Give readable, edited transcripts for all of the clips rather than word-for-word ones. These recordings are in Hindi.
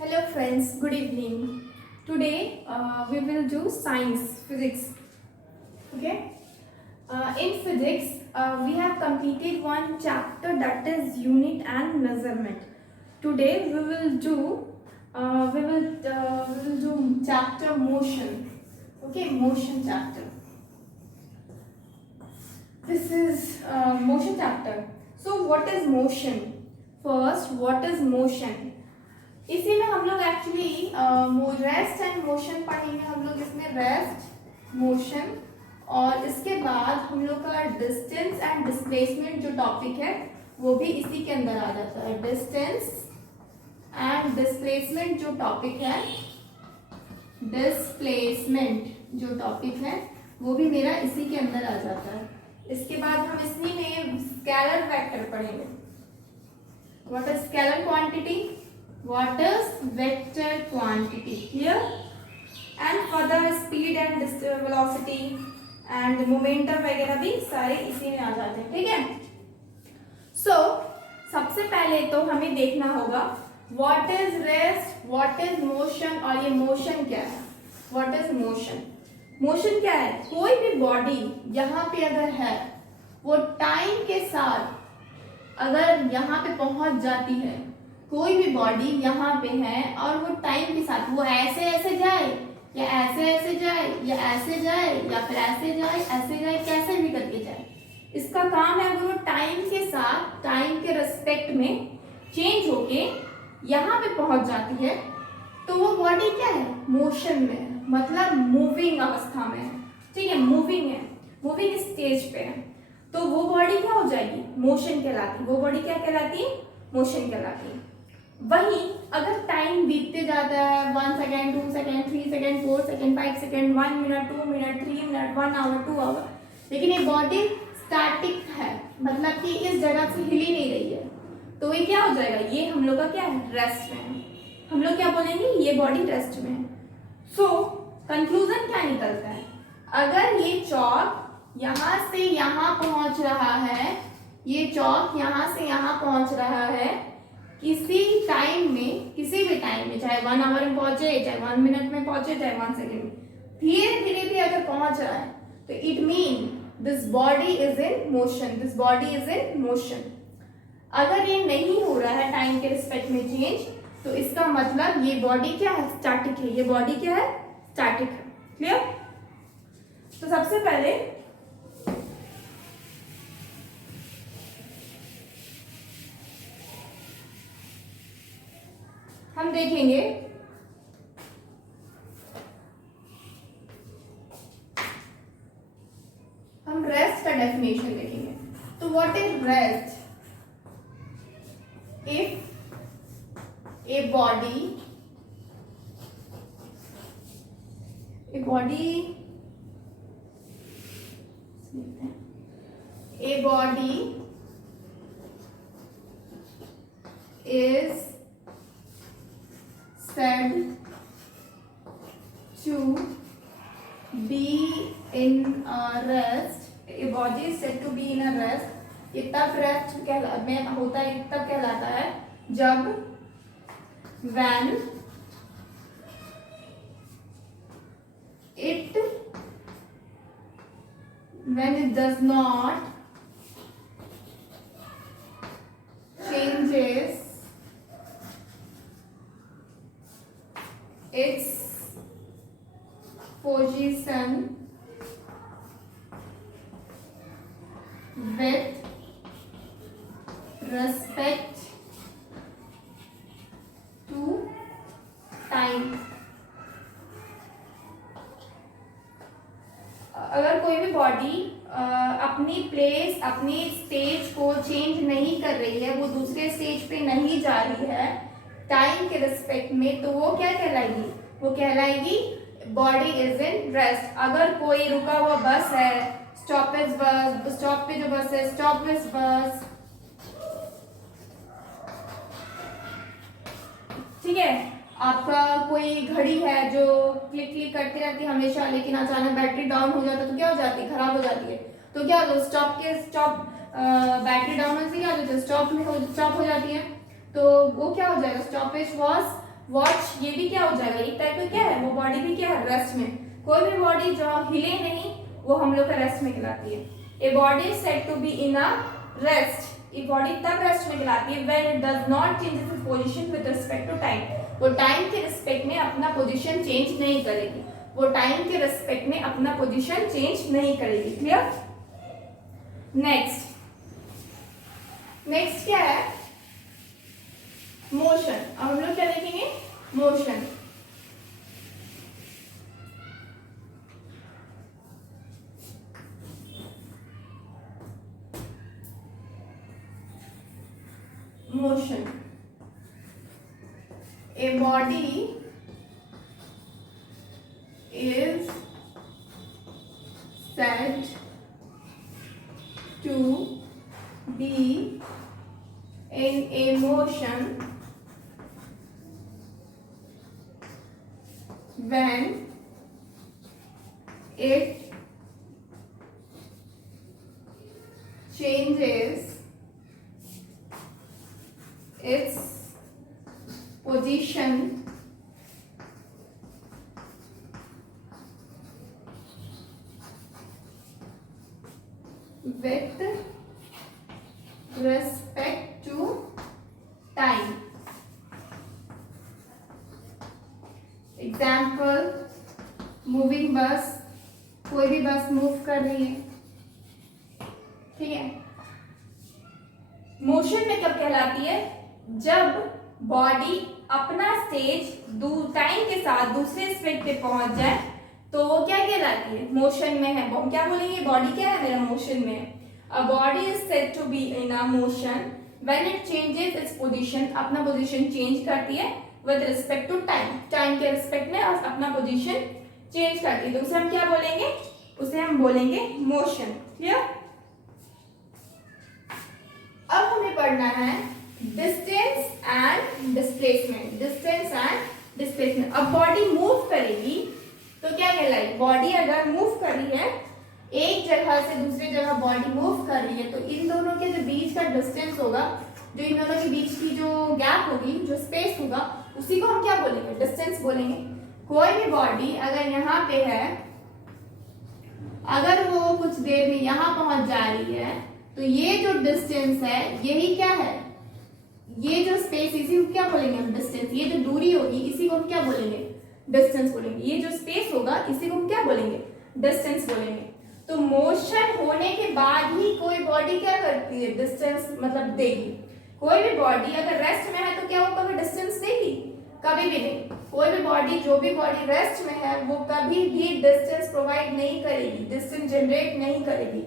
Hello friends, good evening. Today we will do science, physics. Okay. In physics, we have completed one chapter that is unit and measurement. Today we will do chapter motion. Okay, motion chapter. This is motion chapter. So what is motion? First, what is motion? इसी में हम लोग एक्चुअली रेस्ट एंड मोशन पढ़ेंगे. हम लोग इसमें रेस्ट मोशन और इसके बाद हम लोग का डिस्टेंस एंड डिस्प्लेसमेंट जो टॉपिक है वो भी इसी के अंदर आ जाता है. डिस्टेंस एंड डिस्प्लेसमेंट जो टॉपिक है, डिस्प्लेसमेंट जो टॉपिक है वो भी मेरा इसी के अंदर आ जाता है. इसके बाद हम इसी में स्केलर वेक्टर पढ़ेंगे. What is scalar quantity, what is vector quantity here, and further speed and velocity and momentum वगैरह भी सारे इसी में आ जाते हैं. ठीक है. सो सबसे पहले तो हमें देखना होगा what is rest, what is motion और ये मोशन क्या है. what is motion, मोशन क्या है? कोई भी बॉडी यहाँ पे अगर है वो टाइम के साथ अगर यहाँ पे पहुंच जाती है, कोई भी बॉडी यहाँ पे है और वो टाइम के साथ वो ऐसे ऐसे जाए या ऐसे ऐसे जाए या ऐसे जाए या फिर ऐसे जाए कैसे भी करके जाए, इसका काम है वो टाइम के साथ टाइम के रिस्पेक्ट में चेंज होके यहाँ पे पहुंच जाती है, तो वो बॉडी क्या है? मोशन में है, मतलब मूविंग अवस्था में है. ठीक है, मूविंग है, मूविंग स्टेज पे है, तो वो बॉडी क्या हो जाएगी? मोशन कहलाती. वो बॉडी क्या कहलाती है? मोशन कहलाती है. वहीं अगर टाइम बीतते जाता है 1 second 2 second 3 second 4 second 5 second 1 minute 2 minute 3 minute 1 hour 2 hour, लेकिन ये बॉडी स्टैटिक है, मतलब कि इस जगह से हिल ही नहीं रही है, तो ये क्या हो जाएगा? ये हम लोग का क्या है? रेस्ट में है. हम लोग क्या बोलेंगे? ये बॉडी रेस्ट में है. सो कंक्लूजन क्या निकलता है? अगर ये चौक यहाँ से यहाँ पहुंच रहा है, ये चौक यहाँ से यहाँ पहुंच रहा है किसी टाइम में, किसी भी टाइम में, चाहे 1 आवर में पहुंचे, चाहे 1 मिनट में पहुंचे, चाहे 1 सेकेंड में, धीरे धीरे भी अगर पहुंच रहा है तो it mean this body is in motion. This body is in motion. अगर ये नहीं हो रहा है टाइम के रिस्पेक्ट में चेंज, तो इसका मतलब ये बॉडी क्या है? स्टैटिक है. ये बॉडी क्या है? स्टैटिक है. क्लियर? तो सबसे पहले हम देखेंगे हम रेस्ट का डेफिनेशन देखेंगे. तो what is rest? If a body a body is said to be in a rest. A body is said to be in a rest. ये तब रेस्ट में होता है, तब कहलाता है जब when it does not changes its position with respect to time. अगर कोई भी बॉडी अपनी प्लेस, अपनी स्टेज को चेंज नहीं कर रही है, वो दूसरे स्टेज पे नहीं जा रही है टाइम के रिस्पेक्ट में, तो वो क्या कहलाएगी? वो कहलाएगी बॉडी इज इन रेस्ट. अगर कोई रुका हुआ बस है, स्टॉपेज बस, स्टॉप पे जो बस है स्टॉपेज बस, ठीक है, आपका कोई घड़ी है जो क्लिक क्लिक करती रहती है हमेशा, लेकिन अचानक बैटरी डाउन हो जाता है तो क्या हो जाती है? खराब हो जाती है. तो क्या होता है? स्टॉप बैटरी डाउन होने से क्या हो जाता है? स्टॉप हो जाती है. तो वो क्या हो जाएगा? स्टॉपेज वॉज वॉच ये भी क्या हो जाएगा, एक टाइप का क्या है, वो बॉडी भी क्या है, रेस्ट में। कोई भी बॉडी जो हिले नहीं वो हम लोग का रेस्ट में कहलाती है। A body is said to be in a rest, ये बॉडी तब रेस्ट में कहलाती है when it does not change its position with respect to time, वो टाइम के रिस्पेक्ट में अपना पोजीशन चेंज नहीं करेगी, वो टाइम के रिस्पेक्ट में अपना पोजीशन चेंज नहीं करेगी। क्लियर? नेक्स्ट क्या है, मोशन। अब हम लोग क्या देखेंगे, motion. Motion, a body is said to be in a motion when it changes its position with respect to time. Example, moving बस, कोई भी बस मूव कर रही है, ठीक है। मोशन में कब कहलाती है, जब बॉडी अपना स्टेज टाइम के साथ दूसरे स्टेज पे पहुंच जाए तो वो क्या कहलाती है, मोशन में है। वो क्या बोलेंगे, बॉडी क्या है मेरा, मोशन में है। A body is said to be in a motion when it changes its position, अपना पोजीशन चेंज करती है with respect to time, time के रिस्पेक्ट में अपना पोजीशन चेंज करती है, तो उसे हम क्या बोलेंगे, उसे हम बोलेंगे मोशन। क्लियर? अब हमें पढ़ना है distance and displacement. Distance and displacement. अब बॉडी मूव करेगी तो क्या कहलाएगी, बॉडी अगर मूव कर रही है, एक जगह से दूसरी जगह बॉडी मूव कर रही है, तो इन दोनों के जो बीच का डिस्टेंस होगा, जो इन दोनों के बीच की जो गैप होगी, जो स्पेस होगा, उसी को हम क्या बोलेंगे, डिस्टेंस बोलेंगे। कोई भी बॉडी अगर यहाँ पे है, अगर वो कुछ देर में यहाँ पहुंच जा रही है, तो ये जो डिस्टेंस है, यही क्या है, ये जो स्पेस, इसी को क्या बोलेंगे हम, डिस्टेंस। ये जो दूरी होगी, इसी को हम क्या बोलेंगे, डिस्टेंस बोलेंगे। ये जो स्पेस होगा, इसी को हम क्या बोलेंगे, डिस्टेंस बोलेंगे। तो मोशन होने के बाद ही कोई बॉडी क्या करती है, डिस्टेंस मतलब देगी। कोई भी बॉडी अगर रेस्ट में है तो क्या वो कभी डिस्टेंस देगी, कभी भी नहीं। कोई भी बॉडी, जो भी बॉडी रेस्ट में है, वो कभी भी डिस्टेंस प्रोवाइड नहीं करेगी, डिस्टेंस जनरेट नहीं करेगी।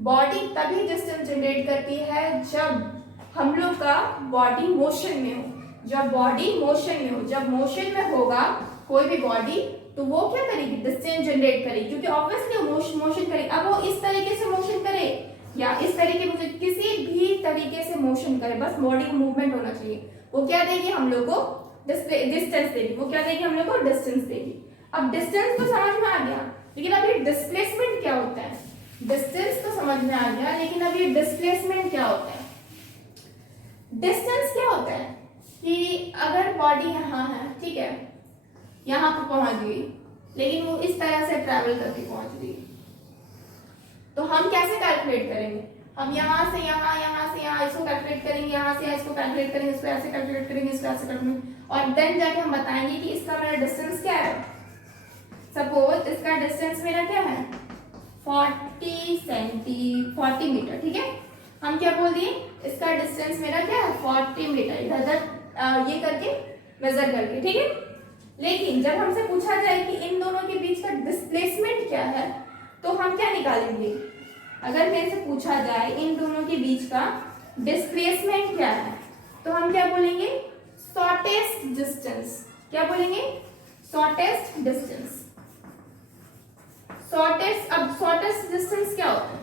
बॉडी तभी डिस्टेंस जनरेट करती है जब हम लोग का बॉडी मोशन में हो, जब बॉडी मोशन में हो। जब मोशन में होगा कोई भी बॉडी, तो वो क्या करेगी, डिस्टेंस जनरेट करेगी, क्योंकि ऑब्वियसली मोशन करेगी। अब वो इस तरीके से मोशन करे या इस तरीके से, किसी भी तरीके से मोशन करे, बस बॉडी को मूवमेंट होना चाहिए, वो क्या देगी हम लोग को, डिस्टेंस देगी। वो क्या देगी हम लोग को, डिस्टेंस देगी। अब डिस्टेंस तो समझ में आ गया, लेकिन अब ये डिस्प्लेसमेंट क्या होता है। डिस्टेंस तो समझ में आ गया, लेकिन अब ये डिस्प्लेसमेंट क्या होता है। डिस्टेंस क्या होता है कि अगर बॉडी यहाँ है, ठीक है, यहाँ पर पहुंच गई, लेकिन वो इस तरह से ट्रैवल करके पहुंच गई, तो हम कैसे कैलकुलेट करेंगे, हम यहाँ से यहाँ, यहाँ से यहाँ इसको कैलकुलेट करेंगे, यहाँ से इसको कैलकुलेट करेंगे, इसको ऐसे कैलकुलेट करेंगे, इसको ऐसे कैलकुलेट, और देन जाके हम बताएंगे कि इसका मेरा डिस्टेंस क्या है। सपोज इसका डिस्टेंस मेरा क्या है, 40 मीटर, ठीक है। हम क्या बोल दिए, इसका डिस्टेंस मेरा क्या है, 40 मीटर, इधर ये करके मेजर करके, ठीक है। लेकिन जब हमसे पूछा जाए कि इन दोनों के बीच का डिस्प्लेसमेंट क्या है, तो हम क्या निकालेंगे। अगर मेरे से पूछा जाए इन दोनों के बीच का डिस्प्लेसमेंट क्या है, तो हम क्या बोलेंगे, शॉर्टेस्ट डिस्टेंस। क्या बोलेंगे, शॉर्टेस्ट डिस्टेंस। अब शॉर्टेस्ट डिस्टेंस क्या होता है,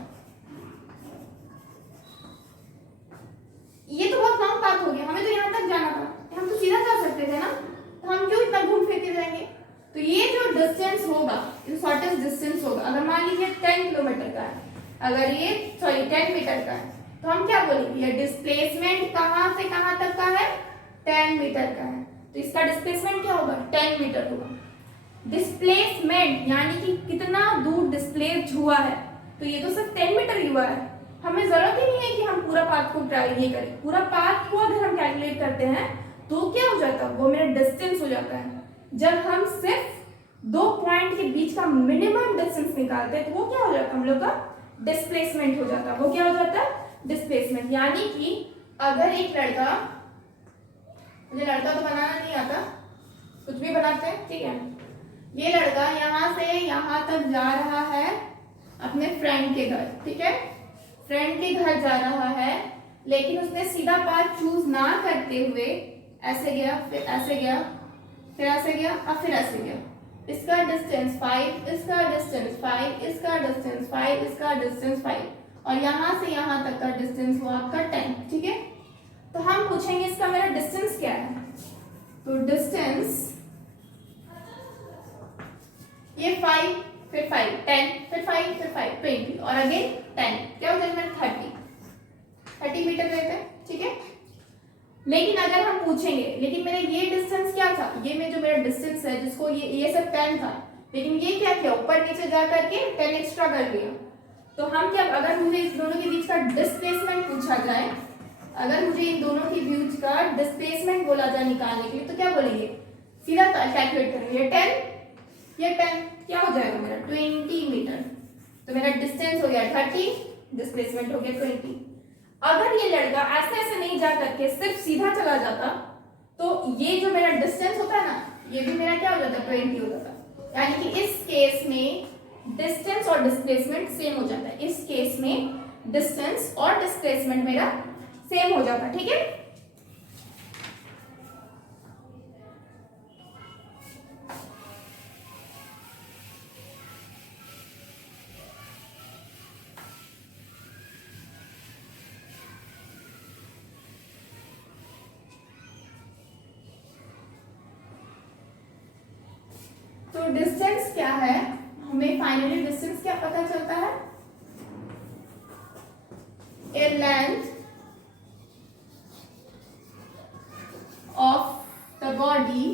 ये तो बहुत लॉन्ग पाथ हो गया, हमें तो यहाँ तक जाना था, हम तो सीधा जा सकते थे ना, तो हम क्यों इतना घूम फिर के जाएंगे। तो ये जो डिस्टेंस होगा, ये शॉर्टेस्ट डिस्टेंस होगा। अगर मान लीजिए 10 किलोमीटर का है, अगर ये 10 मीटर का है, तो हम क्या बोलेंगे, ये डिस्प्लेसमेंट कहाँ से कहाँ तक का है, 10 मीटर का है। तो इसका डिस्प्लेसमेंट क्या होगा, 10 मीटर होगा। डिस्प्लेसमेंट यानी कि कितना दूर डिस्प्लेस हुआ है, तो ये तो सिर्फ 10 मीटर ही हुआ है। हमें जरूरत ही नहीं है कि हम पूरा पाथ को ये करें। पूरा पाथ को अगर हम कैलकुलेट करते हैं तो क्या हो जाता है, वो मेरा डिस्टेंस हो जाता है। जब हम सिर्फ 2 पॉइंट के बीच का मिनिमम डिस्टेंस निकालते हैं तो वो क्या हो जाता है, हम लोग का डिस्प्लेसमेंट हो जाता है। वो क्या हो जाता है, डिस्प्लेसमेंट। यानी कि अगर एक लड़का, मुझे लड़का तो बनाना नहीं आता, कुछ भी बनाते हैं, ठीक है, ये लड़का यहाँ से यहाँ तक जा रहा है अपने फ्रेंड के घर, ठीक है, फ्रेंड के घर जा रहा है, लेकिन उसने सीधा पाथ चूज ना करते हुए ऐसे गया, फिर ऐसे गया, फिर ऐसे गया और फिर ऐसे गया। इसका डिस्टेंस 5, इसका डिस्टेंस 5, इसका डिस्टेंस 5, इसका डिस्टेंस 5, और यहाँ से यहाँ तक का डिस्टेंस हुआ आपका 10, ठीक है। तो हम पूछेंगे इसका मेरा डिस्टेंस क्या है, तो डिस्टेंस ये 5, फिर 5, 10, फिर 5, फिर 5, 20 और अगेन 10, क्या हो जाएगा 30 मीटर लेते हैं, ठीक है। लेकिन अगर हम पूछेंगे, लेकिन मेरा ये डिस्टेंस क्या था, ये में जो मेरा डिस्टेंस है जिसको ये सब 10 था, लेकिन ये क्या किया, ऊपर नीचे जा करके 10 एक्स्ट्रा कर लिया। तो हम क्या, अगर मुझे इस दोनों के बीच का डिस्प्लेसमेंट पूछा जाए, अगर मुझे इन दोनों के बीच का डिस्प्लेसमेंट बोला जाए निकालने के लिए, तो क्या बोलेंगे, सीधा कैलकुलेट करेंगे, 10, ये 10 क्या हो जाएगा मेरा 20 मीटर। तो मेरा डिस्टेंस हो गया 30, डिस्प्लेसमेंट हो गया 20। अगर ये लड़का ऐसे ऐसे नहीं जा करके सिर्फ सीधा चला जाता तो ये जो मेरा डिस्टेंस होता है ना, ये भी मेरा क्या हो जाता, 20 हो जाता। यानी कि इस केस में डिस्टेंस और डिस्प्लेसमेंट सेम हो जाता है। इस केस में डिस्टेंस और डिस्प्लेसमेंट मेरा सेम हो जाता, ठीक है। तो डिस्टेंस क्या है, हमें फाइनली डिस्टेंस क्या पता चलता है, a length of the body,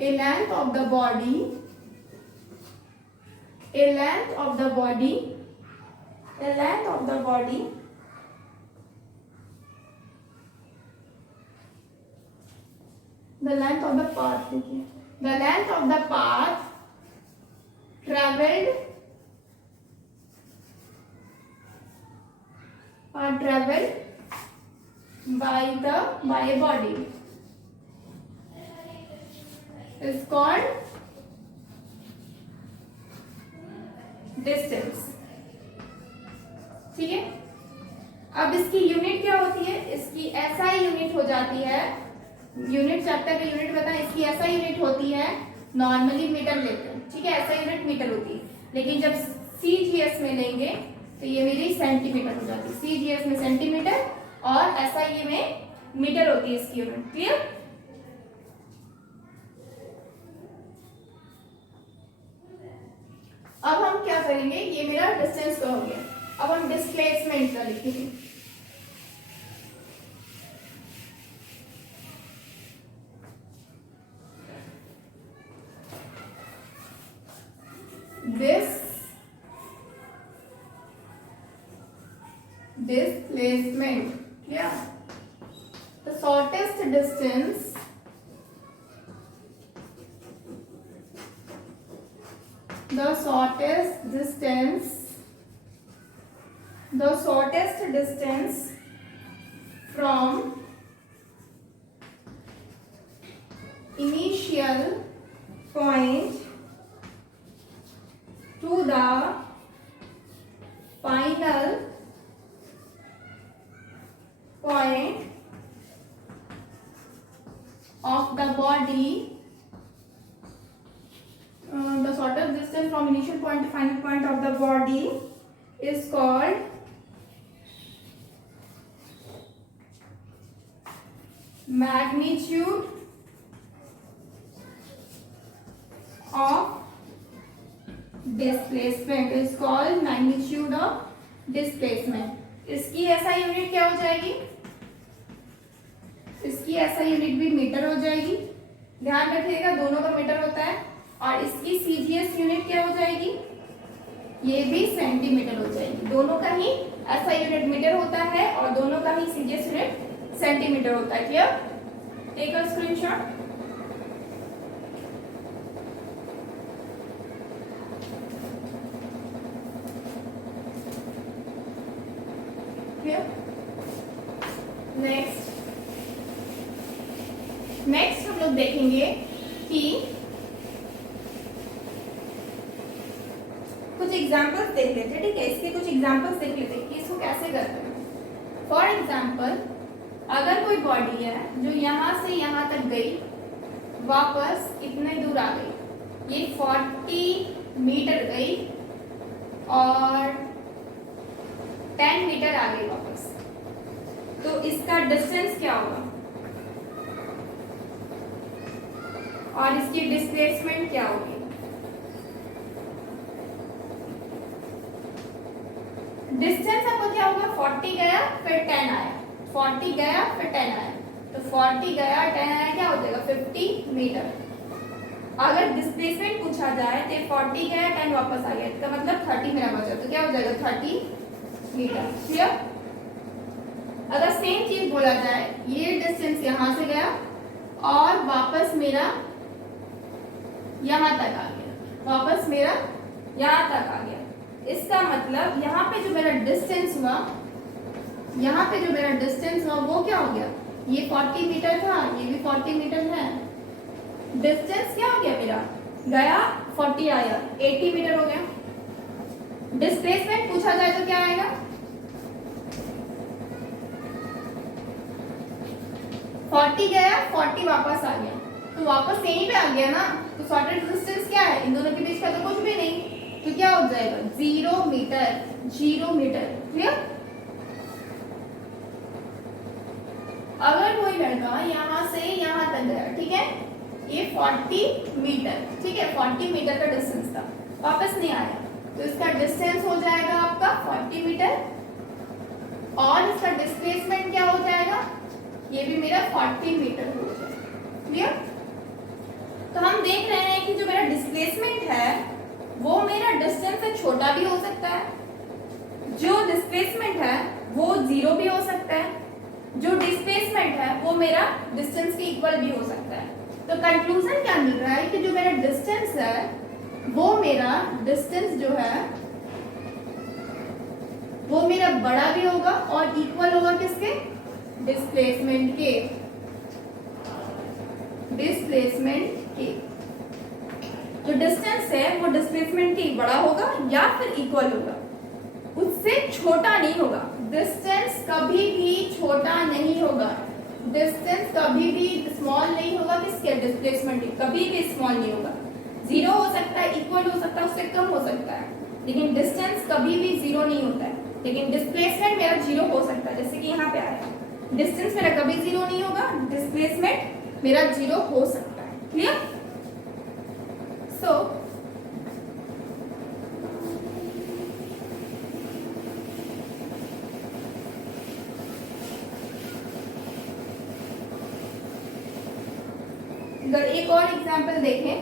a length of the body, a length of the body, a length of the body the length of the path, देखिए, the length of the path traveled by a body is called distance, ठीक है। अब इसकी यूनिट क्या होती है, इसकी SI यूनिट हो जाती है, यूनिट चैप्टर का यूनिट बताएं, इसकी ऐसा यूनिट होती है, नॉर्मली मीटर लेते हैं, ठीक है, ऐसा यूनिट मीटर होती है, लेकिन जब CGS में लेंगे तो ये मेरी सेंटीमीटर हो जाती है। CGS में सेंटीमीटर और SI में मीटर होती है इसकी यूनिट, क्लियर। अब हम क्या करेंगे, ये मेरा डिस्टेंस का हो गया, अब हम डिस्प्लेसमेंट का लिखेंगे। Displacement, yeah, the shortest distance from initial point to the final point of the body, the shortest distance from initial point to final point of the body is called magnitude of displacement, is called magnitude of displacement। इसकी ऐसा यूनिट क्या हो जाएगी, इसकी इसकी ऐसा यूनिट भी मीटर हो जाएगी, ध्यान रखिएगा दोनों का मीटर होता है। और इसकी सीजीएस यूनिट क्या हो जाएगी, ये भी सेंटीमीटर हो जाएगी। दोनों का ही ऐसा यूनिट मीटर होता है और दोनों का ही सीजीएस यूनिट सेंटीमीटर होता है। Clear? Take a screenshot. Next हम लोग देखेंगे कि कुछ एग्जांपल्स देख लेते हैं, ठीक है? इसके कुछ एग्जांपल्स देख लेते हैं कि इसको कैसे करते हैं। फॉर एग्जांपल, अगर कोई बॉडी है जो यहाँ से यहाँ तक गई, वापस इतने दूर आ गई, ये 40 मीटर गई और 10 मीटर आ गई वापस, तो इसका डिस्टेंस क्या होगा और इसकी डिस्प्लेसमेंट क्या होगी? डिस्टेंस आपको क्या होगा, 40 गया फिर 10 आया, 40 गया फिर 10 आया, तो 40 गया 10 आया, क्या हो जाएगा 50 मीटर। अगर डिस्प्लेसमेंट पूछा जाए तो 40 गया 10 वापस आ गया, इसका मतलब 30 मेरा बचा, तो क्या हो जाएगा 30 मीटर। क्लियर? अगर सेम चीज बोला जाए, ये डिस्टेंस यहां से गया और वापस मेरा यहां तक आ गया, वापस मेरा यहां तक आ गया, इसका मतलब यहाँ पे जो मेरा डिस्टेंस हुआ, यहाँ पे जो मेरा डिस्टेंस हुआ वो क्या हो गया, ये 40 मीटर था, ये भी 40 मीटर है। डिस्टेंस क्या हो गया मेरा, गया 40 आया, 80 मीटर हो गया। डिस्प्लेसमेंट पूछा जाए तो क्या आएगा, 40 गया 40 वापस आ गया, तो वापस यहीं पे आ गया ना, तो शॉर्टेस्ट डिस्टेंस क्या है, इन दोनों के बीच का तो कुछ भी नहीं, तो क्या हो जाएगा 0 मीटर, 0 मीटर। क्लियर? अगर कोई लड़का यहाँ से यहाँ तक गया, ठीक है, ये 40 मीटर, ठीक है, 40 मीटर का डिस्टेंस था, वापस नहीं आया, तो इसका डिस्टेंस हो जाएगा आपका 40 मीटर और इसका डिस्प्लेसमेंट क्या हो जाएगा, ये भी मेरा 40 मीटर हो जाएगा। क्लियर? तो हम देख रहे हैं कि जो मेरा डिस्प्लेसमेंट है वो मेरा डिस्टेंस से छोटा भी हो सकता है, जो डिस्प्लेसमेंट है वो 0 भी हो सकता है, जो डिस्प्लेसमेंट है वो मेरा डिस्टेंस के इक्वल भी हो सकता है। तो कंक्लूजन क्या मिल रहा है कि जो मेरा डिस्टेंस है वो मेरा डिस्टेंस जो है वो मेरा बड़ा भी होगा और इक्वल होगा किसके, डिस्प्लेसमेंट के, डिस्प्लेसमेंट के। जो डिस्टेंस है वो डिस्प्लेसमेंट के बड़ा होगा या फिर इक्वल होगा, उससे छोटा नहीं होगा। डिस्टेंस कभी भी छोटा नहीं होगा, डिस्टेंस कभी भी स्मॉल नहीं होगा, किसके, डिस्प्लेसमेंट के, कभी भी स्मॉल नहीं होगा। 0 हो सकता है, इक्वल हो सकता है, उससे कम हो सकता है, लेकिन डिस्टेंस कभी भी 0 नहीं होता है। लेकिन डिस्प्लेसमेंट मेरा 0 हो सकता है, जैसे कि यहाँ पे आया, डिस्टेंस मेरा कभी 0 नहीं होगा, डिस्प्लेसमेंट मेरा 0 हो सकता है। क्लियर? सो अगर एक और एग्जांपल देखें,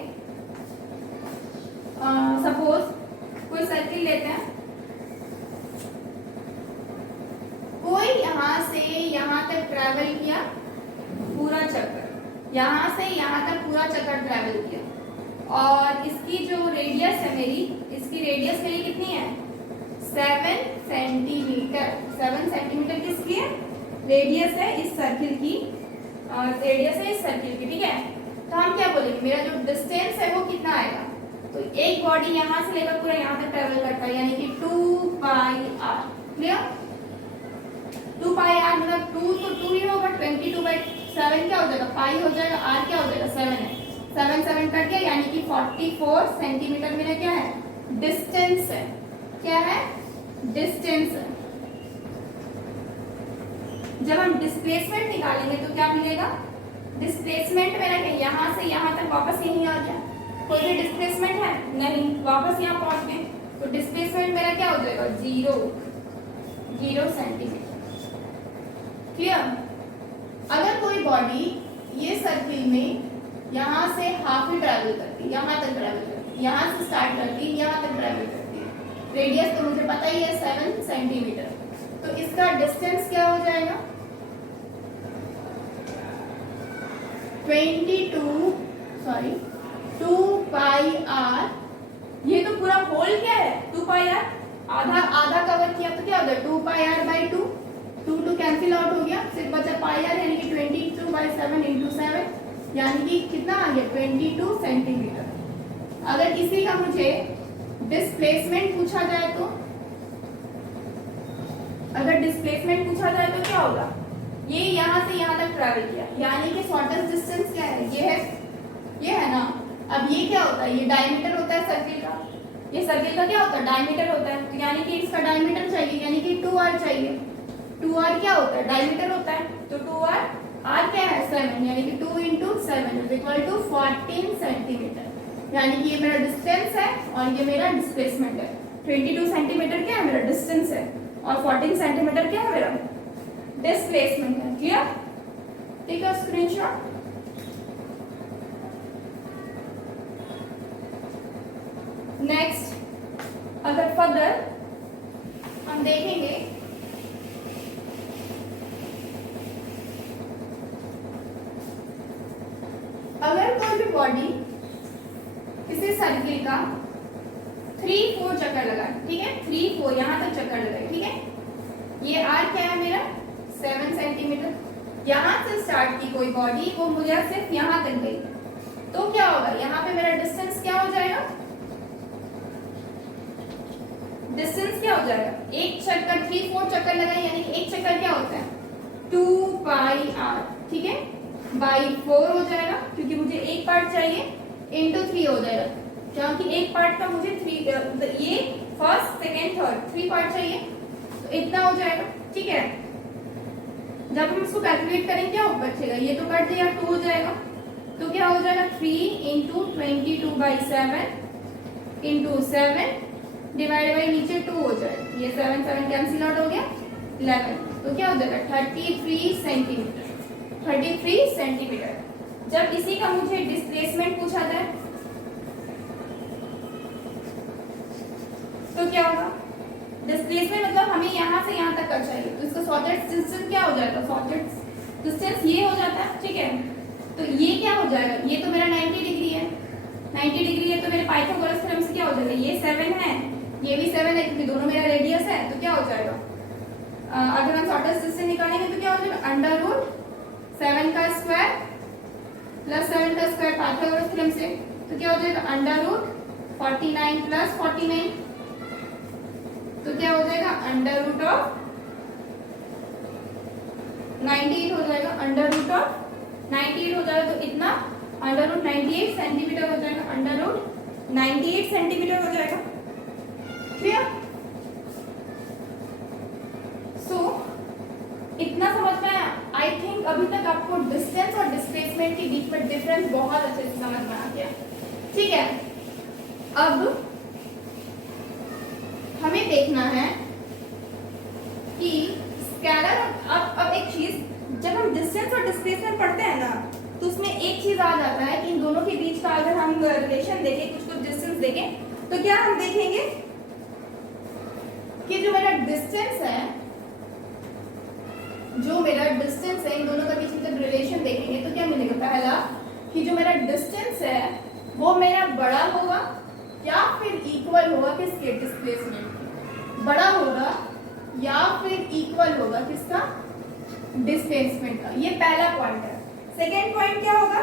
सपोज कोई सर्किल लेते हैं, कोई यहाँ से यहाँ तक ट्रैवल किया पूरा चक्कर, यहाँ से यहाँ तक पूरा चक्कर ट्रैवल किया, और इसकी जो रेडियस है मेरी, इसकी रेडियस मेरी कितनी है, 7 सेंटीमीटर। 7 सेंटीमीटर किसकी है, रेडियस है इस सर्किल की, रेडियस है इस सर्किल की, ठीक है। तो हम क्या बोलेंगे, मेरा जो डिस्टेंस है वो कितना आएगा, तो एक बॉडी यहाँ से लेकर पूरा यहाँ तक ट्रेवल करता है, यानी कि 2 पाई आर। क्लियर? 2 पाई आर मतलब 2 तो 2 ही होगा, 22/7 क्या हो जाएगा, पाई हो जाएगा, आर क्या हो जाएगा 7 है, 7 7 कट गया, यानी कि 44 सेंटीमीटर मेरा क्या है, डिस्टेंस है। क्या है, डिस्टेंस है। जब हम डिस्प्लेसमेंट निकालेंगे तो क्या मिलेगा, डिस्प्लेसमेंट मेरा क्या, यहाँ से यहाँ तक वापस यहीं आ गया, कोई भी डिस्प्लेसमेंट है नहीं, वापस यहाँ पहुंच गए, तो डिस्प्लेसमेंट मेरा क्या हो जाएगा, 0 सेंटीमीटर। क्लियर? अगर कोई बॉडी ये सर्किल में यहाँ से हाफ ही ट्रैवल करती है, यहाँ तक ट्रैवल करती है, यहाँ से स्टार्ट करती है, यहाँ तक ट्रैवल करती है। रेडियस तो मुझे पता ही है 7 सेंटीमीटर। तो इसका डिस्टेंस क्या हो जाएगा 2 पाई आर। ये तो पूरा होल क्या है 2 पाई आर, आधा आधा कवर किया तो क्या हो गया 2 पाई आर बाई 2, 2 कैंसिल आउट हो गया, सिर्फ बचा पाई आर यानी कि 22/7 इंटू 7 यानी कि कितना आ गया 22 सेंटीमीटर। अगर किसी का मुझे डिस्प्लेसमेंट पूछा जाए तो, अगर डिस्प्लेसमेंट पूछा जाए तो क्या होगा, ये यहाँ से यहाँ तक ट्रैवल किया यानी कि शॉर्टेस्ट डिस्टेंस क्या है, ये है ना। अब ये क्या होता है, ये डायमीटर होता है सर्किल का, ये सर्किल का क्या होता है डायमीटर होता है, तो यानी कि इसका डायमीटर चाहिए यानी कि 2r चाहिए। 2r क्या होता है डायमीटर होता है, तो 2r r क्या है 7 यानी कि 2 into 7 is equal to 14 centimetre. यानी कि ये मेरा डिस्टेंस है और ये मेरा डिस्प्लेसमेंट है। 22 सेंटीमीटर क्या है मेरा डिस्टेंस है और 14 सेंटीमीटर क्या है मेरा डिस्प्लेसमेंट है। क्लियर, ठीक है स्क्रीनशॉट। नेक्स्ट अगर फर्दर हम देखेंगे अगर कोई भी बॉडी किसी सर्किल का 3-4 चक्कर लगा, ठीक है 3-4 यहाँ तक चक्कर लगाए, ठीक है। ये r क्या है मेरा 7 सेंटीमीटर। यहाँ से स्टार्ट की कोई बॉडी वो मुझे सिर्फ यहाँ तक गई, तो क्या होगा यहाँ पे मेरा डिस्टेंस क्या हो जाएगा, डिस्टेंस क्या हो जाएगा, एक चक्कर 3-4 चक्कर लगाए यानी कि एक चक्कर क्या होता है 2 पाई r, ठीक है बाई 4 हो जाएगा क्योंकि मुझे एक पार्ट चाहिए, इंटू 3 हो जाएगा क्योंकि एक पार्ट का मुझे 3 ये फर्स्ट सेकेंड थर्ड 3 पार्ट चाहिए, तो इतना हो जाएगा, ठीक है। जब हम इसको कैलकुलेट करेंगे क्या बचेगा, ये तो कट दिया 2 हो जाएगा, तो क्या हो जाएगा 3 इंटू 22/7 इंटू 7 डिवाइड बाई नीचे 2 हो जाएगा, ये 7 कैंसिल आउट हो गया 11, तो क्या हो जाएगा 33 सेंटीमीटर। 33 सेंटीमीटर। जब इसी का मुझे डिस्प्लेसमेंट पूछा जाए तो क्या होगा, डिस्प्लेसमेंट मतलब हमें यहाँ से यहाँ तक का चाहिए, तो इसका शॉर्टेस्ट डिस्टेंस क्या हो जाएगा, शॉर्टेस्ट डिस्टेंस ये हो जाता है, ठीक है। तो ये क्या हो जाएगा, ये तो मेरा 90 डिग्री है, 90 डिग्री है तो मेरे पाइथागोरस थ्योरम से क्या हो जाएगा, ये 7 है ये भी 7 है क्योंकि दोनों मेरा रेडियस है, तो क्या हो जाएगा अगर हम शॉर्टेस्ट डिस्टेंस निकालेंगे तो क्या हो जाएगा अंडर रूट 7 का स्क्वायर प्लस 7 का स्क्वायर पाइथागोरस थ्योरम से, तो क्या हो जाएगा अंडर रूट 49 प्लस 49, तो क्या हो जाएगा अंडर रूट ऑफ 98 हो जाएगा, अंडर रूट ऑफ 98 हो जाएगा, तो इतना अंडर रूट 98 सेंटीमीटर हो जाएगा, अंडर रूट 98 सेंटीमीटर हो जाएगा। क्लियर, सो इतना समझ में आया। आई थिंक अभी तक आपको डिस्टेंस और डिस्प्लेसमेंट के बीच में डिफरेंस बहुत अच्छे से समझ में आ गया, ठीक है। अब हमें देखना है कि स्केलर, अब एक चीज जब हम डिस्टेंस और डिस्प्लेसमेंट पढ़ते हैं ना तो उसमें एक चीज आ जाता है कि इन दोनों के बीच का अगर हम रिलेशन देखें, कुछ डिस्टेंस देखें, तो क्या हम देखेंगे कि जो मेरा डिस्टेंस है, जो मेरा डिस्टेंस है इन दोनों के बीच में रिलेशन देखेंगे तो क्या मिलेगा, पहला कि जो मेरा डिस्टेंस है वो मेरा बड़ा होगा या फिर इक्वल होगा किसके डिस्प्लेसमेंट के, बड़ा होगा या फिर इक्वल होगा किसका डिस्प्लेसमेंट का, ये पहला पॉइंट है। सेकेंड पॉइंट क्या होगा,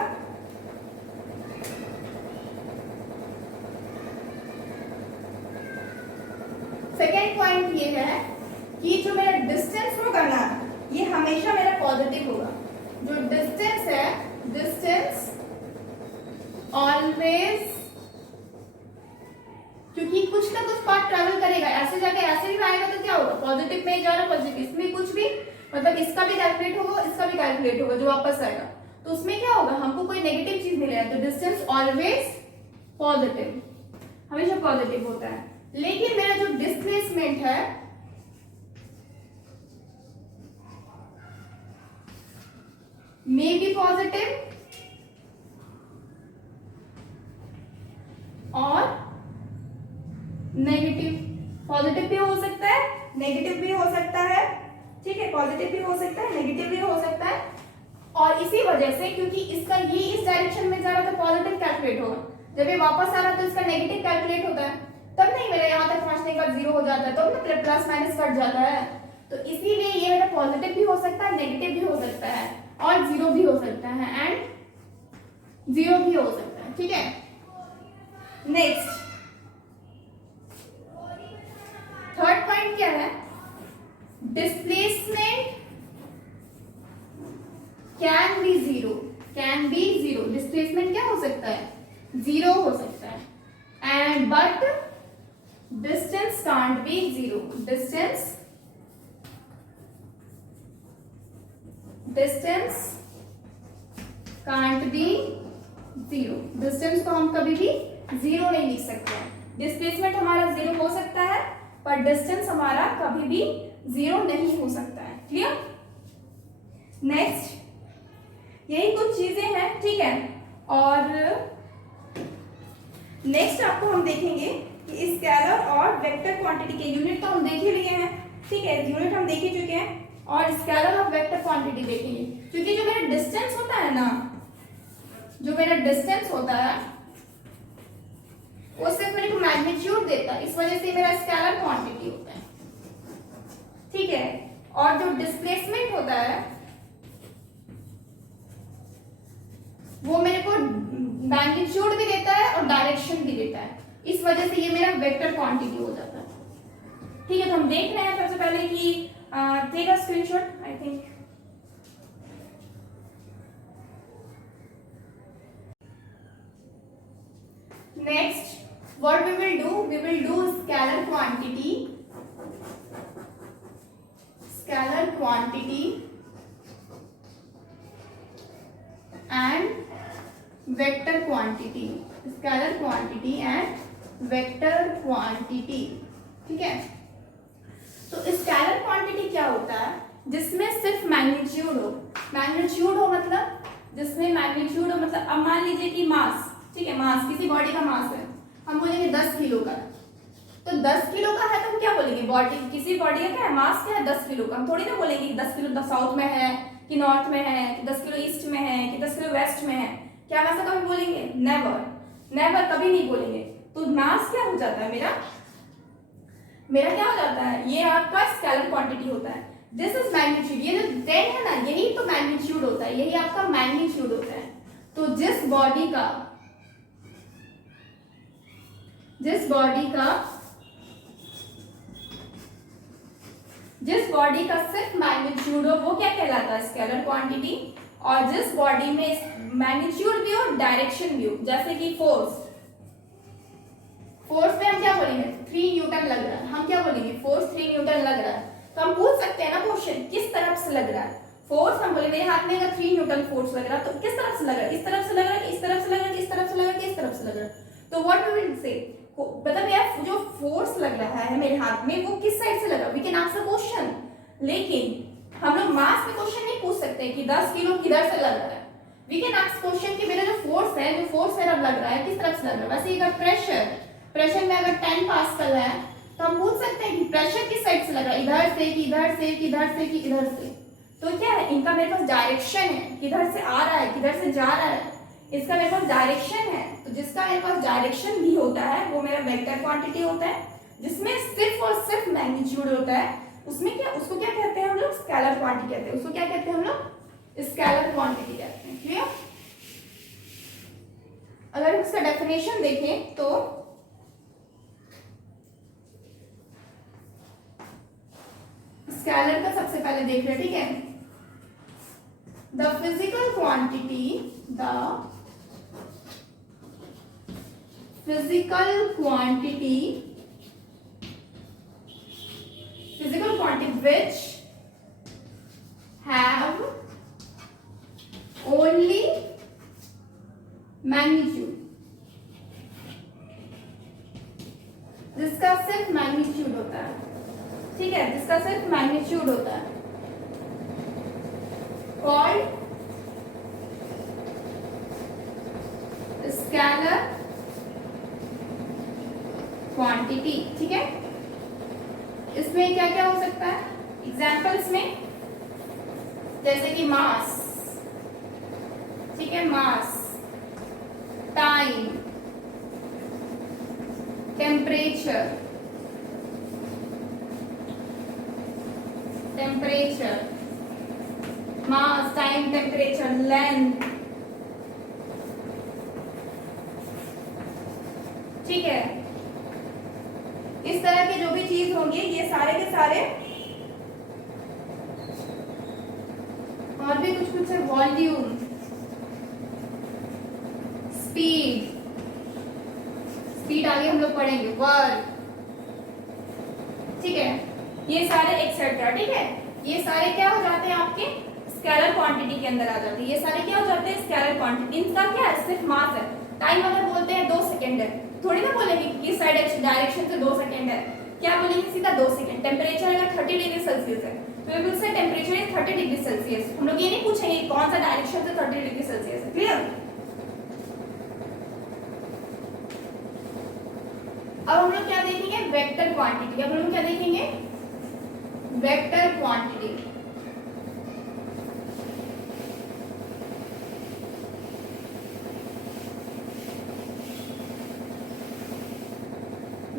सेकेंड पॉइंट ये है कि जो मेरा डिस्टेंस होगा ना ये हमेशा मेरा पॉजिटिव होगा। जो डिस्टेंस है, डिस्टेंस ऑलवेज, क्योंकि कुछ ना कुछ पार्ट ट्रैवल करेगा, ऐसे जाके ऐसे भी आएगा तो क्या होगा पॉजिटिव में जा रहा है, पॉजिटिव इसमें कुछ भी मतलब इसका भी कैलकुलेट होगा इसका भी कैलकुलेट होगा, जो वापस आएगा तो उसमें क्या होगा हमको कोई नेगेटिव चीज मिलेगा, तो डिस्टेंस ऑलवेज पॉजिटिव, हमेशा पॉजिटिव होता है। लेकिन मेरा जो डिस्प्लेसमेंट है मे बी पॉजिटिव और नेगेटिव। पॉजिटिव भी हो सकता है, नेगेटिव भी हो सकता है, ठीक है, पॉजिटिव भी हो सकता है, नेगेटिव भी हो सकता है। और इसी वजह से, क्योंकि इसका ये इस डायरेक्शन में जा रहा है तो पॉजिटिव कैलकुलेट होगा, जब ये वापस आ रहा है तो इसका नेगेटिव कैलकुलेट होता है, तब नहीं मेरा यहाँ तक पहुंचने के बाद जीरो हो जाता है, तो अपना प्लस माइनस कट जाता है। तो इसीलिए ये मेरा पॉजिटिव भी हो सकता है, नेगेटिव भी हो सकता है और जीरो भी हो सकता है एंड जीरो भी हो सकता है, ठीक है। नेक्स्ट थर्ड पॉइंट क्या है, displacement can be zero, can be zero, displacement क्या हो सकता है, जीरो हो सकता है, and but distance can't be zero, distance can't be zero, distance को हम कभी भी जीरो नहीं लिख सकते हैं। डिस्प्लेसमेंट हमारा जीरो हो सकता है पर डिस्टेंस हमारा कभी भी जीरो नहीं हो सकता है, क्लियर। नेक्स्ट यही कुछ चीजें हैं, ठीक है। और नेक्स्ट आपको हम देखेंगे कि स्केलर और वेक्टर क्वांटिटी के यूनिट तो हम देख ही लिए हैं, ठीक है, यूनिट हम देख ही चुके हैं, और स्केलर और वेक्टर क्वांटिटी देखेंगे। क्योंकि जो मेरा डिस्टेंस होता है ना, जो मेरा डिस्टेंस होता है वो सिर्फ मेरे को मैग्नीट्यूड देता है, इस वजह से मेरा स्केलर क्वांटिटी होता है, ठीक है। और जो डिस्प्लेसमेंट होता है वो मेरे को मैग्नीट्यूड भी देता है और डायरेक्शन भी देता है, इस वजह से ये मेरा वेक्टर क्वांटिटी हो जाता है, ठीक है। तो हम देख रहे हैं सबसे पहले कि take a screenshot, I think next what we will do scalar quantity and vector quantity, scalar quantity and vector quantity, ठीक है। तो स्केलर क्वांटिटी क्या होता है, जिसमें सिर्फ मैग्नीट्यूड हो मतलब जिसमें मैग्नीट्यूड हो, मतलब अब मान लीजिए कि मास, ठीक है, मास किसी बॉडी का मास है, हम बोलेंगे 10 किलो का, तो 10 किलो का है तो हम क्या बोलेंगे, बॉडी किसी बॉडी का क्या है, मास क्या है 10 किलो का। हम थोड़ी ना बोलेंगे कि 10 किलो साउथ में है कि नॉर्थ में है कि 10 किलो ईस्ट में है कि 10 किलो वेस्ट में है, क्या वैसा कभी बोलेंगे, नेवर कभी नहीं बोलेंगे। तो मास क्या हो जाता है, मेरा क्या हो जाता है, ये आपका स्केलर क्वांटिटी होता है। दिस इज मैग्नीट्यूड, ये जो 10 है ना, यही तो मैग्नीट्यूड होता है, यही आपका मैग्नीट्यूड होता है। तो जिस बॉडी का सिर्फ मैग्नीट्यूड हो वो क्या कहलाता है, स्केलर क्वांटिटी। और जिस बॉडी में मैग्नीट्यूड भी हो डायरेक्शन भी हो, जैसे कि फोर्स में हम क्या बोलेंगे, 3 न्यूटन लग रहा है, हम क्या बोलेंगे, फोर्स 3 न्यूटन लग रहा है। तो हम पूछ सकते हैं ना क्वेश्चन, किस तरफ से लग रहा है फोर्स, हम बोले मेरे हाथ में अगर 3 न्यूटन फोर्स लग रहा है तो किस तरफ से लग रहा है, इस तरफ से लग रहा है, इस तरफ से लग रहा है, इस तरफ से लग रहा है, इस तरफ से लग रहा है। तो व्हाट वी विल से, मतलब यार जो फोर्स लग रहा है मेरे हाथ में वो किस साइड से लग रहा है, वी कैन आंसर क्वेश्चन। लेकिन हम लोग मास में क्वेश्चन नहीं पूछ सकते कि 10 किलो किधर से लग रहा है, वी कैन आस्क क्वेश्चन कि मेरा जो फोर्स मेरा लग रहा है किस तरफ से लग रहा है। वैसे अगर प्रेशर में अगर 10 पास्कल है तो हम पूछ सकते हैं कि प्रेशर किस साइड से लग रहा है, इधर से कि इधर से कि इधर से कि इधर से। तो क्या है, इनका मेरे पास डायरेक्शन है, किधर से आ रहा है किधर से जा रहा है, इसका मेरे पास डायरेक्शन है। तो जिसका मेरे पास डायरेक्शन भी होता है वो मेरा वेक्टर क्वांटिटी होता है। जिसमें सिर्फ और सिर्फ मैग्नीट्यूड होता है उसमें क्या, उसको क्या कहते हैं हम लोग, स्केलर क्वांटिटी कहते हैं। उसको क्या कहते हैं हम लोग, स्केलर क्वांटिटी कहते हैं। क्लियर। अगर इसका डेफिनेशन देखें तो स्केलर का सबसे पहले देख रहे हैं, ठीक है। The physical quantity which have only magnitude, जिसका सिर्फ मैग्नीट्यूड होता है, ठीक है, जिसका सिर्फ मैग्नीट्यूड होता है, called स्केलर क्वांटिटी, ठीक है। इसमें क्या क्या हो सकता है एग्जाम्पल्स में, जैसे कि मास, ठीक है, मास, टाइम, टेम्परेचर, मास, टाइम, टेम्परेचर, लेंथ, ठीक है। इस तरह के जो भी चीज होंगी ये सारे के सारे, और भी कुछ कुछ है, वॉल्यूम, स्पीड, स्पीड आगे हम लोग पढ़ेंगे, वर्क, ठीक है, ये सारे एक्सेट्रा, ठीक है। ये सारे क्या हो जाते हैं आपके स्केलर क्वांटिटी के अंदर आ जाते हैं। ये सारे क्या हो जाते हैं स्केलर क्वांटिटी। इनका क्या है, सिर्फ मास है। टाइम अगर बोलते हैं 2 सेकंड है, थोड़ी ना बोलेंगे कि किस साइड डायरेक्शन से 2 सेकंड है, क्या बोलेंगे सीधा 2 सेकंड। टेम्परेचर अगर 30 डिग्री सेल्सियस है तो we will say temperature is 30 degree Celsius. हम लोग ये नहीं पूछेंगे कौन सा डायरेक्शन से 30 डिग्री सेल्सियस है, क्लियर। अब हम लोग क्या देखेंगे, वेक्टर क्वांटिटी। अब हम लोग क्या देखेंगे, vector quantity.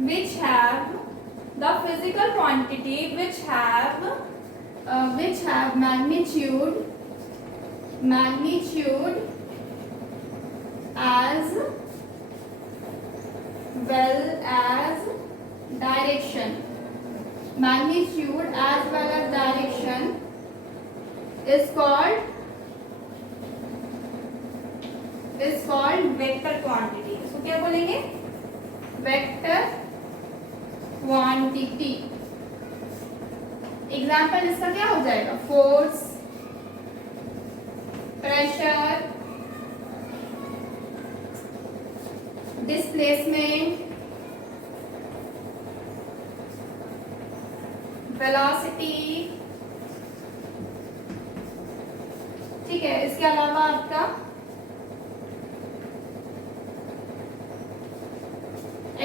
which have the physical quantity which have magnitude as well as direction, magnitude as well as direction is called vector quantity। इसको क्या बोलेंगे, वेक्टर क्वांटिटी। एग्जाम्पल इसका क्या हो जाएगा, फोर्स, प्रेशर, डिस्प्लेसमेंट, वेलोसिटी, ठीक है। इसके अलावा आपका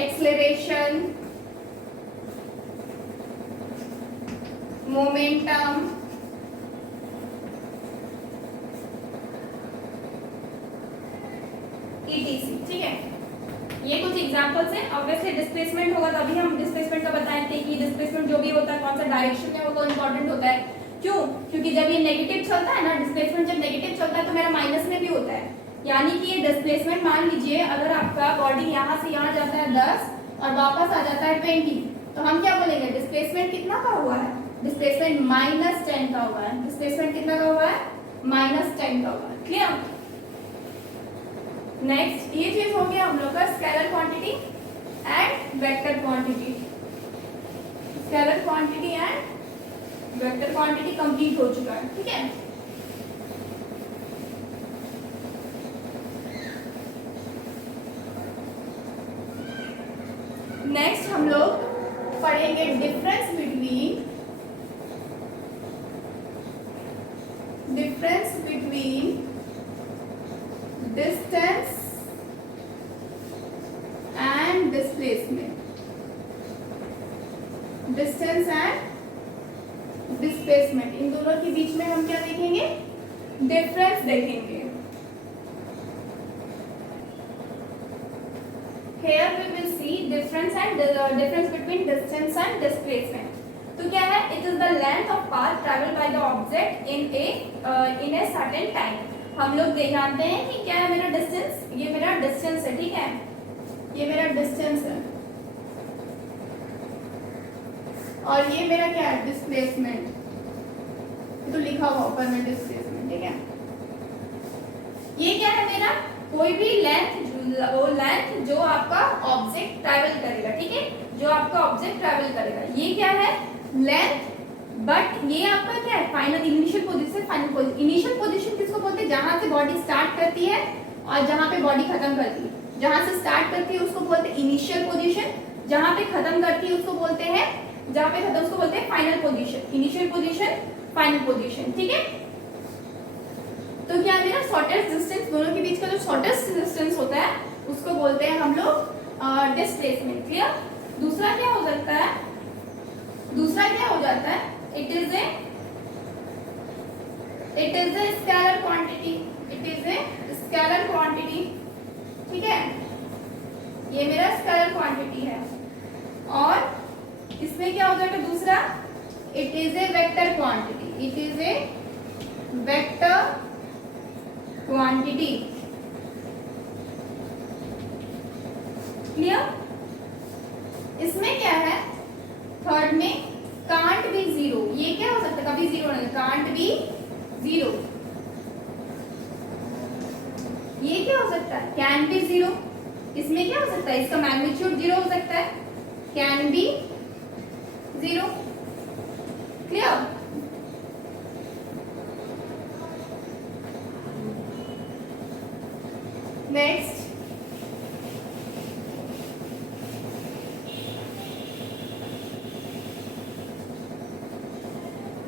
एक्सेलरेशन, मोमेंटम, ईटीसी, ठीक है। ये कुछ एग्जांपल्स हैं। ऑब्वियसली डिस्प्लेसमेंट होगा तो अभी हम डिस्प्लेसमेंट का बताए थे कि डिस्प्लेसमेंट जो भी होता है कौन सा डायरेक्शन में होगा, इंपॉर्टेंट होता है। क्यों, क्योंकि जब ये नेगेटिव चलता है ना, डिस्प्लेसमेंट जब नेगेटिव चलता है तो मेरा माइनस में भी होता है। यानी कि ये डिस्प्लेसमेंट, मान लीजिए अगर आपका बॉडी यहाँ से यहाँ जाता है 10 और वापस आ जाता है 20, तो हम क्या बोलेंगे, डिस्प्लेसमेंट कितना का हुआ है, डिस्प्लेसमेंट -10 का हुआ है। डिस्प्लेसमेंट कितना का हुआ है, -10 का हुआ है, क्लियर। नेक्स्ट ये चीज हो गया हम लोग का scalar quantity and vector quantity. Scalar quantity and vector quantity complete हो चुका है, ठीक है। नेक्स्ट हम लोग पढ़ेंगे difference between distance and displacement. Distance and displacement, इन दोनों के बीच में हम क्या देखेंगे, डिफरेंस देखेंगे। Here we will see difference between distance and displacement। तो क्या है, it is the length of path traveled by the object in a certain time। हम लोग जानते हैं कि क्या है मेरा डिस्टेंस, ये मेरा डिस्टेंस है, ठीक है, ये मेरा डिस्टेंस है, और ये मेरा क्या है, डिस्प्लेसमेंट। तो लिखा हुआ ऊपर में डिस्प्लेसमेंट, ठीक है। ये क्या है मेरा, कोई भी लेंथ, वो लेंथ जो आपका ऑब्जेक्ट ट्रैवल करेगा, ठीक है, जो आपका ऑब्जेक्ट ट्रैवल करेगा, ये क्या है, लेंथ। बट ये आपका क्या है, final initial position, final position. Initial position किसको बोलते हैं, जहां से बॉडी स्टार्ट करती है और जहां पे बॉडी खत्म करती है। जहां से स्टार्ट करती है उसको बोलते हैं इनिशियल पोजीशन, जहां पे खत्म करती है उसको बोलते हैं, जहां पे खत्म उसको बोलते हैं final position. Initial position, final position, ठीक है। तो क्या मेरा शॉर्टेस्ट डिस्टेंस, दोनों के बीच का जो शॉर्टेस्ट डिस्टेंस होता है उसको बोलते हैं हम लोग डिस्प्लेसमेंट। क्लियर? दूसरा क्या हो सकता है? दूसरा क्या हो जाता है? It is a scalar quantity. It is a scalar quantity. ठीक है, ये मेरा स्केलर क्वांटिटी है। और इसमें क्या हो जाएगा दूसरा? It is a vector quantity. It is a vector quantity. Clear? इसमें क्या है? थर्ड में कांट बी जीरो। ये क्या हो सकता है? कभी जीरो नहीं, कांट बी जीरो। ये क्या हो सकता है? Can be zero. इसमें क्या हो सकता है? इसका मैग्नीट्यूड जीरो हो सकता है, can be zero. Clear? Next,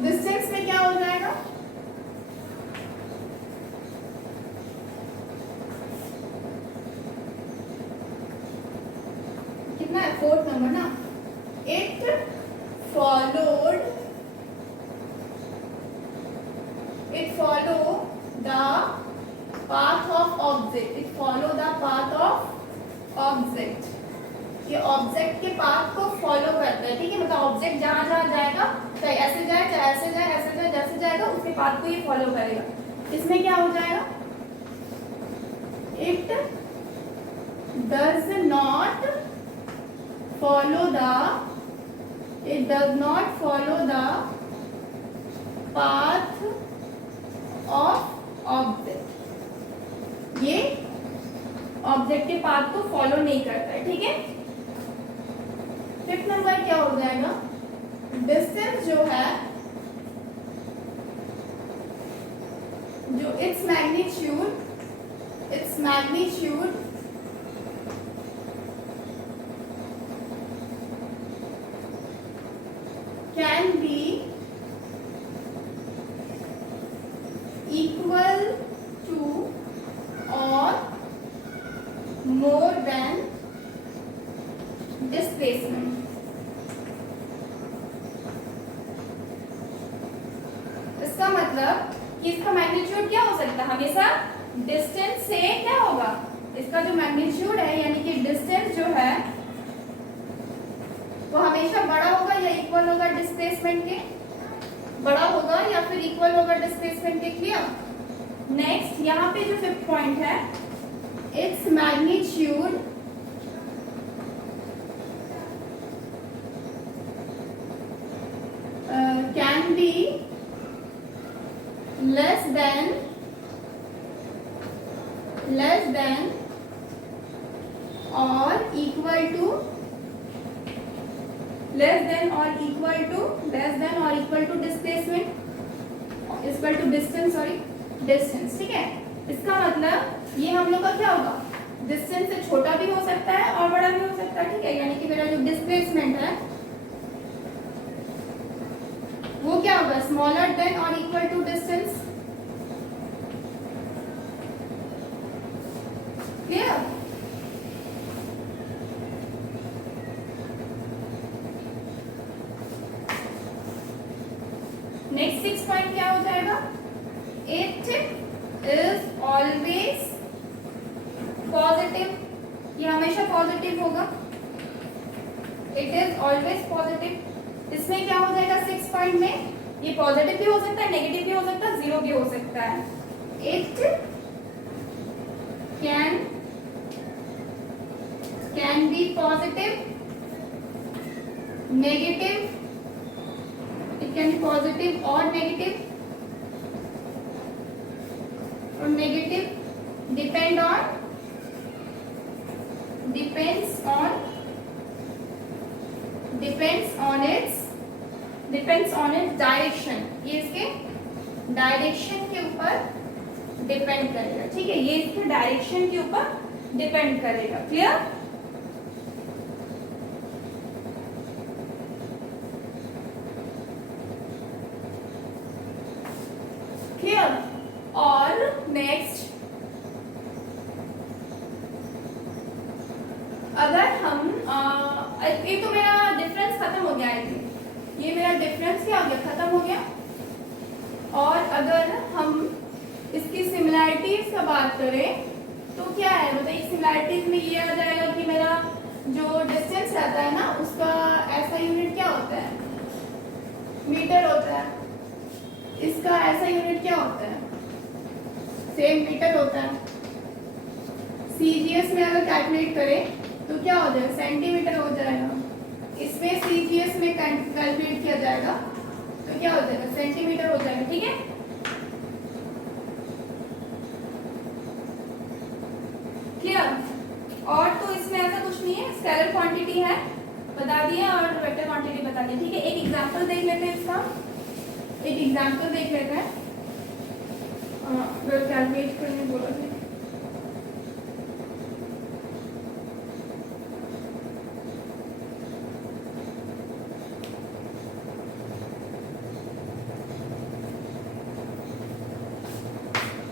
distance में क्या हो जाएगा? कितना है? फोर्थ नंबर ना। It followed the path of object. It follow the path of object. ये ऑब्जेक्ट के पाथ को फॉलो करता है। ठीक है, मतलब ऑब्जेक्ट जहां जहां जाएगा, चाहे ऐसे जाए, चाहे ऐसे जाए, ऐसे जाए, जैसे जाएगा उसके पाथ को ये फॉलो करेगा। इसमें क्या हो जाएगा? It does not follow the path of object. ये ऑब्जेक्ट के पाथ को फॉलो नहीं करता है। ठीक है, फिफ्थ नंबर क्या हो जाएगा? डिस्टेंस जो है, जो its magnitude can be equal to और मोर देन डिस्प्लेसमेंट। इसका मतलब कि इसका मैग्नीट्यूड क्या हो सकता है? हमेशा डिस्टेंस से क्या होगा? इसका जो मैग्नीट्यूड है, यानी कि डिस्टेंस जो है वो हमेशा बड़ा होगा या इक्वल होगा डिस्प्लेसमेंट के? बड़ा होगा या फिर इक्वल होगा डिस्प्लेसमेंट के। क्लियर? नेक्स्ट, यहाँ पे जो फिफ्थ पॉइंट है, it's magnitude can B less than or equal to displacement, equal to distance, distance। ठीक है, इसका मतलब ये हम लोग का क्या होगा? डिस्टेंस से छोटा भी हो सकता है और बड़ा भी हो सकता है। ठीक है, यानी कि मेरा जो डिस्प्लेसमेंट है वो क्या होगा? स्मॉलर देन और equal to distance. Clear? Next 6 point क्या हो जाएगा? It is always positive. ये हमेशा पॉजिटिव होगा। It is always positive. इसमें क्या हो जाएगा? 6 पॉइंट में ये पॉजिटिव भी हो सकता है, नेगेटिव भी हो सकता है, जीरो भी हो सकता है। It can be positive, negative. It can be positive और नेगेटिव, और negative depends on its direction. ये इसके डायरेक्शन के ऊपर डिपेंड करेगा। ठीक है, ये इसके डायरेक्शन के ऊपर डिपेंड करेगा। क्लियर? क्लियर? और नेक्स्ट डिफरेंस क्या हो गया, खत्म हो गया। और अगर हम इसकी सिमिलैरिटीज का बात करें तो क्या है, मतलब सिमिलैरिटीज में ये आ जाएगा कि मेरा जो डिस्टेंस रहता है ना उसका ऐसा यूनिट क्या होता है, मीटर होता है। इसका ऐसा यूनिट क्या होता है, सेम मीटर होता है। सीजीएस में अगर कैलकुलेट करें तो क्या हो जाएगा, सेंटीमीटर हो जाएगा। इसमें सीजीएस में कैलकुलेट किया जाएगा तो क्या हो जाएगा, सेंटीमीटर हो जाएगा। ठीक है, क्लियर। और तो इसमें ऐसा कुछ नहीं है, स्केलर क्वांटिटी है बता दिया और वेक्टर क्वांटिटी बता दिया। ठीक है, एक एग्जांपल देख लेते हैं इसका, एक एग्जांपल देख लेते हैं। कैलकुलेट करने बोला था।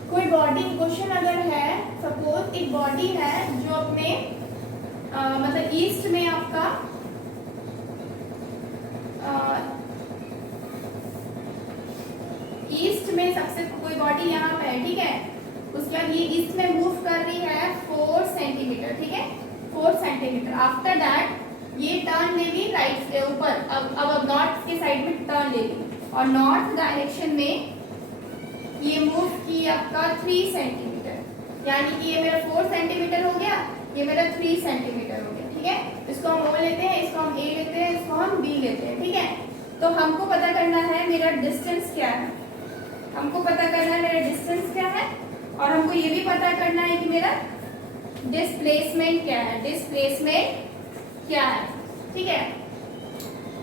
कोई बॉडी क्वेश्चन अगर है, सपोज एक बॉडी है जो अपने मतलब ईस्ट में आपका ईस्ट में सबसे कोई बॉडी यहाँ पे है, ठीक है। उसके बाद ये ईस्ट में मूव कर रही है 4 सेंटीमीटर, ठीक है, 4 सेंटीमीटर। आफ्टर दैट ये टर्न लेगी राइट से ऊपर, अब नॉर्थ के साइड में टर्न लेगी और नॉर्थ डायरेक्शन में ये मूव की आपका 3 सेंटीमीटर, यानी कि ये मेरा 4 सेंटीमीटर हो गया, ये मेरा 3 सेंटीमीटर हो गया। ठीक है, इसको हम O लेते हैं, इसको हम A लेते हैं, इसको हम B लेते हैं। ठीक है, तो हमको पता करना है मेरा डिस्टेंस क्या है, हमको पता करना है मेरा डिस्टेंस क्या है, और हमको ये भी पता करना है कि मेरा डिस्प्लेसमेंट क्या है, डिस्प्लेसमेंट क्या है। ठीक है,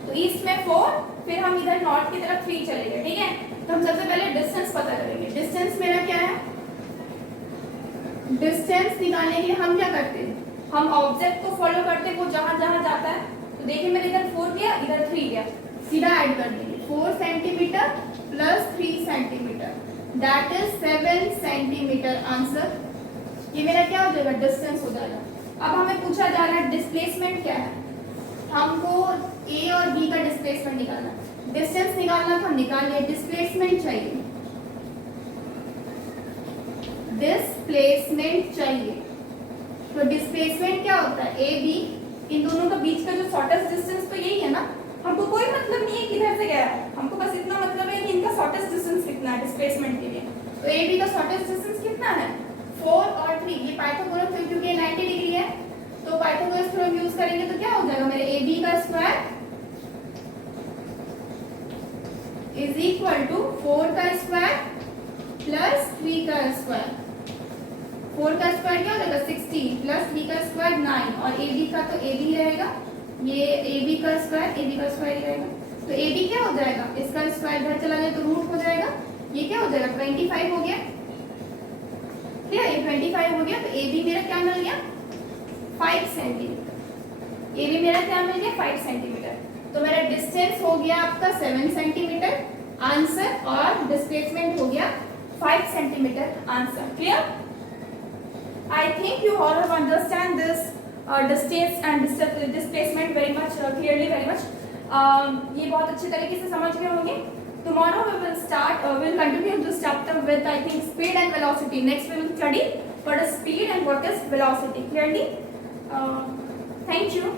तो ईस्ट में 4, फिर हम इधर नॉर्थ की तरफ 3 चलेंगे। ठीक है, तो हम सबसे पहले डिस्टेंस पता करेंगे। डिस्टेंस मेरा क्या है, डिस्टेंस निकालने के लिए हम क्या करते हैं, हम ऑब्जेक्ट को फॉलो करते हैं, वो जहां जहां जाता है। तो देखिए मैंने इधर 4 किया, इधर 3 किया, सीधा ऐड कर देंगे। 4 centimetre plus 3 centimetre that is 7 centimetre answer. ये मेरा क्या हो जाएगा, डिस्टेंस हो जाएगा। अब हमें पूछा जा रहा है डिस्प्लेसमेंट क्या है, हमको ए और बी का डिस्प्लेसमेंट निकालना, डिस्टेंस निकालना था, निकाल लिया। डिस्प्लेसमेंट चाहिए, डिस्प्लेसमेंट चाहिए। तो डिस्प्लेसमेंट क्या होता है, ए बी, इन दोनों के बीच का जो शॉर्टेस्ट डिस्टेंस तो यही है ना। हमको कोई मतलब नहीं है किधर से गया है, हमको बस इतना मतलब है कि इनका शॉर्टेस्ट डिस्टेंस कितना है डिस्प्लेसमेंट के लिए। तो ए बी का शॉर्टेस्ट डिस्टेंस कितना है, 4 और 3। ये पाइथागोरस थ्योरम क्योंकि 90 डिग्री है, तो पाइथागोरस थ्योरम यूज करेंगे तो क्या हो जाएगा, मेरे ए बी का स्क्वायर इज इक्वल टू 4 का स्क्वायर प्लस 3 का स्क्वायर। 4 का स्क्वायर क्या हो जाएगा 16 प्लस 3 का स्क्वायर 9, और ए बी का तो ए बी रहेगा, ये ए बी का स्क्वायर ही रहेगा। तो ए बी क्या हो जाएगा, इसका स्क्वायर इधर चला जाए तो रूट हो जाएगा, ये क्या हो जाएगा 25 हो गया। क्या ये 25 हो गया, तो ए बी मेरा क्या मिल गया 5 सेंटीमीटर। ए बी मेरा क्या मिल गया 5 सेंटीमीटर। तो मेरा डिस्टेंस हो गया आपका 7 सेंटीमीटर आंसर, और डिस्प्लेसमेंट हो गया 5 centimetre answer. Clear? I think you all have understand this distance and displacement very much clearly, very much. ये बहुत अच्छे तरीके से समझ गए होंगे। Tomorrow we will start, we will continue this chapter with I think speed and velocity. Next we will study what is speed and what is velocity. Clearly, thank you.